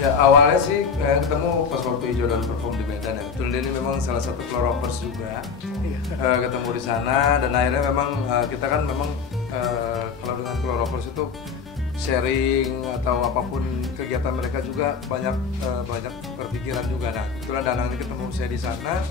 Ya awalnya sih ketemu pas waktu Ijo dan perform di Medan ya. Betul dia ini memang salah satu Klorovers juga. Ketemu di sana dan akhirnya memang kita kan memang kalau dengan Klorovers itu sharing atau apapun kegiatan mereka juga banyak berpikiran juga. Nah kebetulan Danang ini ketemu saya di sana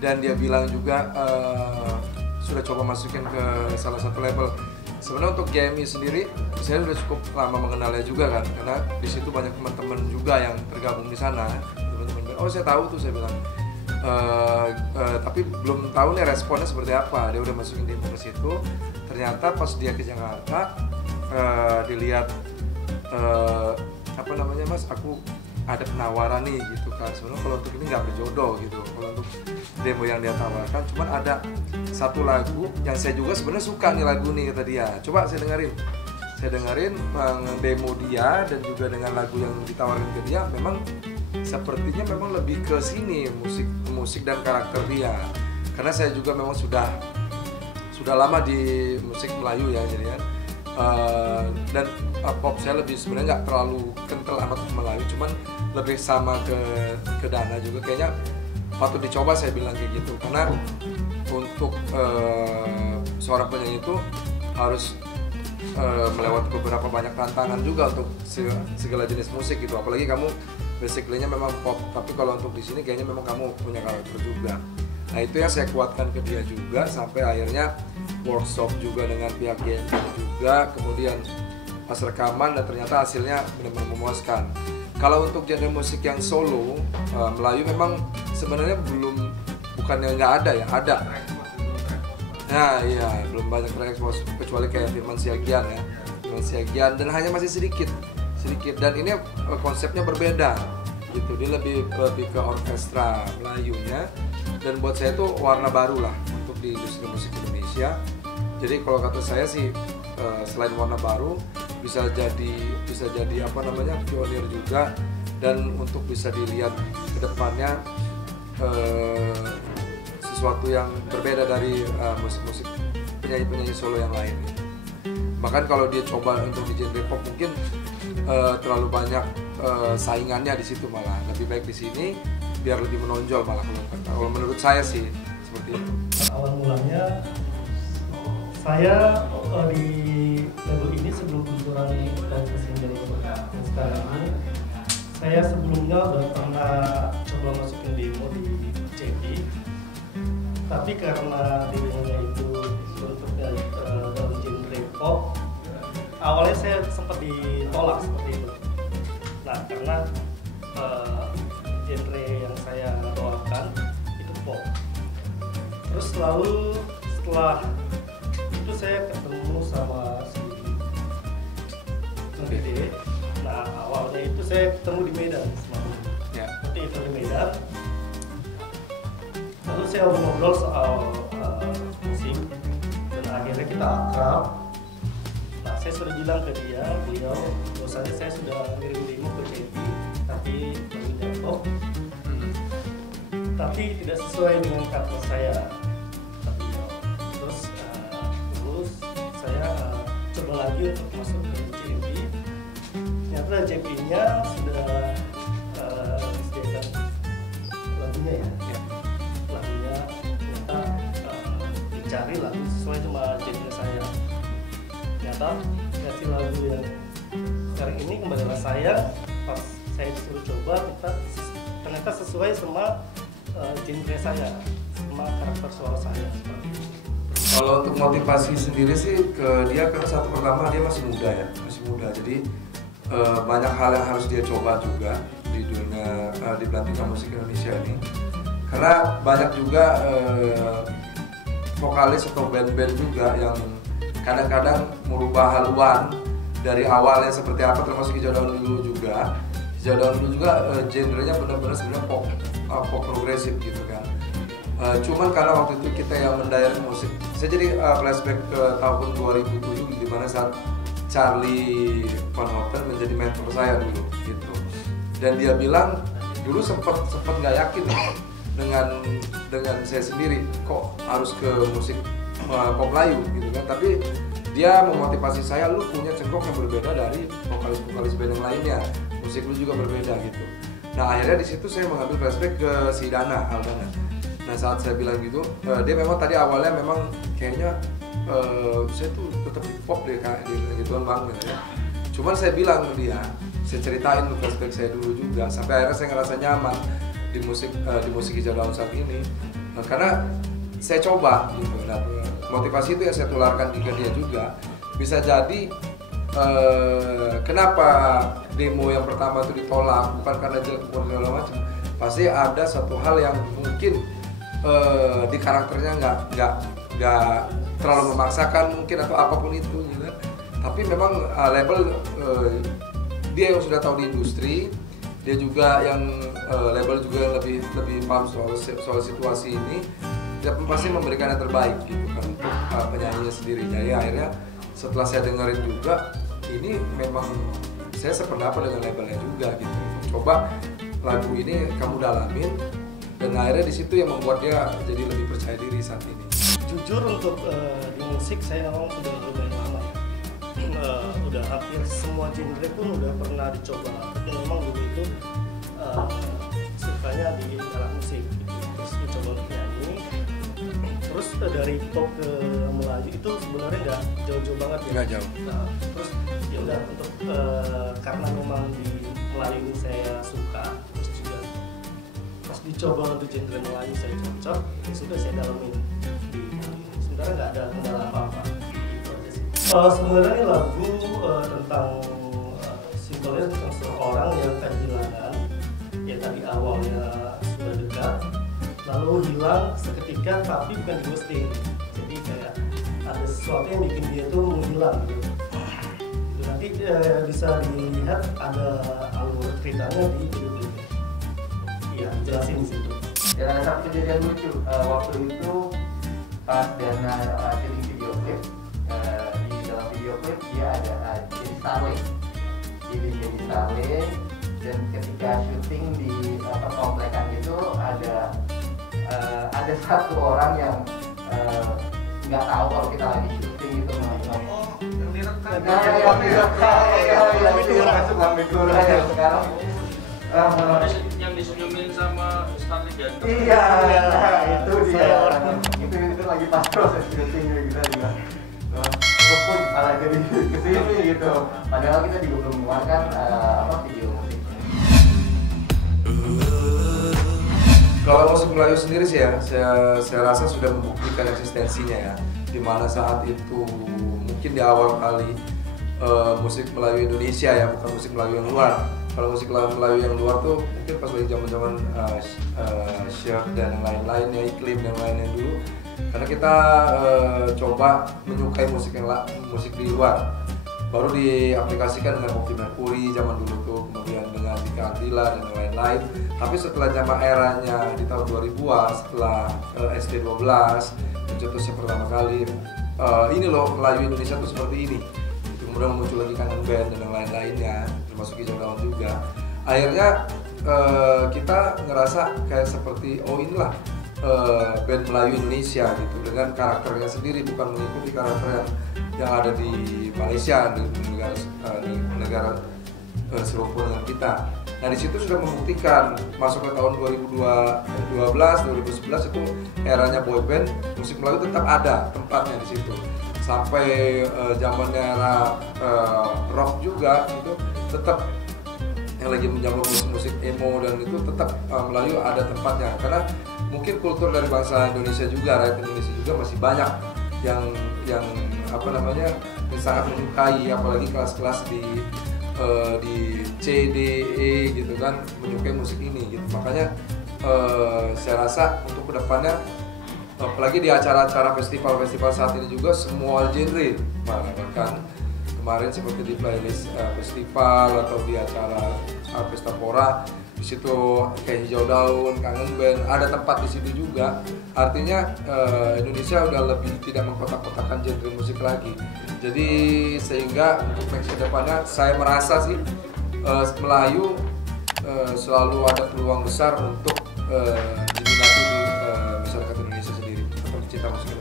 dan dia bilang juga sudah coba masukin ke salah satu label. Sebenarnya untuk GMI sendiri, saya sudah cukup lama mengenalnya juga kan, karena di situ banyak teman-teman juga yang tergabung di sana. Teman-teman, oh saya tahu tuh, saya bilang, tapi belum tahu nih responnya seperti apa. Dia udah masukin demo ke situ. Ternyata pas dia ke Jakarta, dilihat apa namanya mas, aku ada penawaran nih gitu kan. Sebenarnya kalau untuk ini nggak berjodoh gitu. Kalau untuk demo yang dia tawarkan, cuman ada satu lagu yang saya juga sebenarnya suka nih lagu nih kata dia. Coba saya dengerin demo dia dan juga dengan lagu yang ditawarin ke dia, memang sepertinya memang lebih ke sini musik dan karakter dia. Karena saya juga memang sudah lama di musik Melayu ya, jadi kan. Dan pop saya lebih sebenarnya nggak terlalu kental amat Melayu, cuman lebih sama ke Dana juga kayaknya patut dicoba, saya bilang kayak gitu. Karena untuk seorang penyanyi itu harus melewati beberapa banyak tantangan juga untuk segala jenis musik gitu. Apalagi kamu basically-nya memang pop, tapi kalau untuk di sini kayaknya memang kamu punya karakter juga. Nah itu yang saya kuatkan ke dia juga, sampai akhirnya workshop juga dengan pihak GMI juga, kemudian pas rekaman dan ternyata hasilnya benar-benar memuaskan. Kalau untuk genre musik yang solo Melayu memang sebenarnya bukannya nggak ada ya, ada. Nah iya, belum banyak terekspos kecuali kayak Firman Siagian ya, Firman Siagian, dan hanya masih sedikit. Dan ini konsepnya berbeda gitu, dia lebih ke orkestra Melayunya, dan buat saya itu warna baru lah untuk di industri musik Indonesia. Jadi kalau kata saya sih selain warna baru bisa jadi apa namanya pionir juga, dan untuk bisa dilihat ke depannya sesuatu yang berbeda dari musik-musik penyanyi-penyanyi solo yang lain. Bahkan kalau dia coba untuk di genre pop mungkin terlalu banyak saingannya di situ, malah lebih baik di sini biar lebih menonjol malah kalau menurut saya sih seperti itu. Awal mulanya saya di label ini sebelum liburan dan kesini dari sekarang ini, saya sebelumnya udah pernah coba masukin demo di JP, tapi karena demonya itu untuk dalam genre pop, awalnya saya sempat ditolak seperti itu. Nah karena genre yang saya bawakan itu pop. Terus lalu setelah itu saya ketemu sama si Gede. Nah awalnya itu saya ketemu di Medan, seperti itu di Medan. Lalu saya ngobrol soal musik dan akhirnya kita akrab. Nah saya sudah bilang ke beliau bahwasanya saya sudah ngirim demo ke JP, tapi lagunya pop, tapi tidak sesuai dengan karakter saya. Terus saya coba lagi untuk masuk ke JP. Ternyata JP-nya sudah disediakan lagunya ya. Lagunya ternyata dicari lagu sesuai sama genre saya. Ternyata versi lagu yang sekarang ini kembalilah saya, pas saya disuruh coba ternyata sesuai sama genre saya, sama karakter suara saya seperti itu. Kalau untuk motivasi sendiri sih ke dia, karena satu pertama dia masih muda ya, jadi banyak hal yang harus dia coba juga di dunia di belantika musik Indonesia ini, karena banyak juga vokalis atau band-band juga yang kadang-kadang merubah haluan dari awalnya seperti apa, termasuk Hijau Daun dulu juga. Hijau Daun dulu juga genrenya benar-benar sebenarnya pop progresif gitu kan. Cuman karena waktu itu kita yang mendirect musik, saya jadi flashback ke tahun 2007 di mana saat Charlie Van Houten menjadi mentor saya dulu gitu. Dan dia bilang dulu sempat nggak yakin dengan saya sendiri kok harus ke musik pop Melayu gitu kan. Tapi dia memotivasi saya, lu punya cengkok yang berbeda dari vokalis band yang lainnya, musik lu juga berbeda gitu. Nah akhirnya di situ saya mengambil flashback ke si Aldana. Nah saat saya bilang gitu, dia memang tadi awalnya memang kayaknya saya tuh tetap hip hop deh kayak gituan bang gitu ya. Cuman saya bilang ke dia, saya ceritain flashback saya dulu juga, sampai akhirnya saya ngerasa nyaman di musik hijau daun saat ini. Nah, karena saya coba gitu. Nah, motivasi itu yang saya tularkan ke dia juga. Bisa jadi kenapa demo yang pertama itu ditolak bukan karena jelek bukan segala macam. Pasti ada satu hal yang mungkin di karakternya nggak terlalu memaksakan mungkin atau apapun itu gitu. Tapi memang label dia yang sudah tahu di industri, dia juga yang label juga yang lebih paham soal situasi ini, dia pasti memberikan yang terbaik gitu kan untuk penyanyinya sendiri. Jadi akhirnya setelah saya dengerin juga, ini memang saya sependapat dengan labelnya juga gitu. Coba lagu ini kamu dalamin, dan akhirnya di situ yang membuat dia jadi lebih percaya diri saat ini. Jujur untuk di musik saya memang sudah lumayan lama. Udah hampir semua genre pun udah pernah dicoba. Tapi memang dulu itu sukanya di alat musik. Terus mencoba untuk nyanyi. Terus dari pop ke Melayu itu sebenarnya nggak jauh-jauh banget ya. Nggak jauh. Nah, terus ya udah untuk karena memang di Melayu ini saya suka, terus juga pas dicoba untuk genre Melayu saya cocok, ya sudah saya dalamin di Melayu. Sebenarnya nggak ada kendala apa-apa. Gitu aja sih. Sebenarnya lagu tentang simpelnya tentang seorang yang kehilangan, ya tadi awalnya sudah dekat, lalu hilang seketika tapi bukan di ghosting. Jadi kayak ada sesuatu yang bikin dia tuh menghilang gitu. Nanti bisa dilihat ada alur ceritanya di video ini. Iya, jelasin di situ. Dan ada satu kejadian lucu waktu itu pas Dana syuting video klip, di dalam video klip dia ada jadi Starling, jadi Starling, dan ketika syuting di perkomplekan itu ada satu orang yang nggak tahu kalau kita lagi syuting gitu Yang direkam. Yang sekarang Yang disenyumin sama Stanley Ganteng. iya, itu dia. Itu lagi pas proses syuting kita juga. Pun malah jadi kesini gitu. Padahal kita juga belum mengeluarkan video musiknya. Kalau musik Melayu sendiri sih ya, saya rasa sudah membuktikan eksistensinya ya. Dimana saat itu mungkin di awal kali musik Melayu Indonesia ya, bukan musik Melayu yang luar. Kalau musik Melayu yang luar tuh mungkin pas lagi zaman Syekh dan yang lain-lainnya, Iklim dan lainnya dulu. Karena kita coba menyukai musik di luar, baru diaplikasikan dengan Bobby Mercury zaman dulu tuh, kemudian dengan Dika Andila dan yang lain-lain. Tapi setelah zaman eranya di tahun 2000-an, setelah SD12 mencetusnya pertama kali, ini loh Melayu Indonesia tuh seperti ini. Kemudian muncul lagi Kangen Band dan yang lain-lainnya, termasuk Hijau Daun juga. Akhirnya kita ngerasa kayak seperti inilah band Melayu Indonesia gitu, dengan karakternya sendiri, bukan mengikuti karakter yang ada di Malaysia, di negara seruput dengan kita. Nah di situ sudah membuktikan, masuk ke tahun 2012-2011 itu eranya boyband, musik Melayu tetap ada tempatnya di situ. Sampai zamannya era rock juga itu tetap yang lagi menjamur musik emo, dan itu tetap Melayu ada tempatnya, karena mungkin kultur dari bangsa Indonesia juga, rakyat Indonesia juga masih banyak yang sangat menyukai, apalagi kelas-kelas di C, D, E gitu kan, menyukai musik ini gitu. Makanya saya rasa untuk kedepannya, apalagi di acara-acara festival saat ini juga semua genre, bahkan kemarin seperti di playlist festival atau di acara Pesta Pora, di situ kayak Hijau Daun, Kangen Band, ada tempat di situ juga. Artinya Indonesia udah lebih tidak mengkotak-kotakan genre musik lagi. Jadi sehingga untuk next ke depannya saya merasa sih Melayu selalu ada peluang besar untuk diminati di masyarakat Indonesia sendiri atau pecinta musik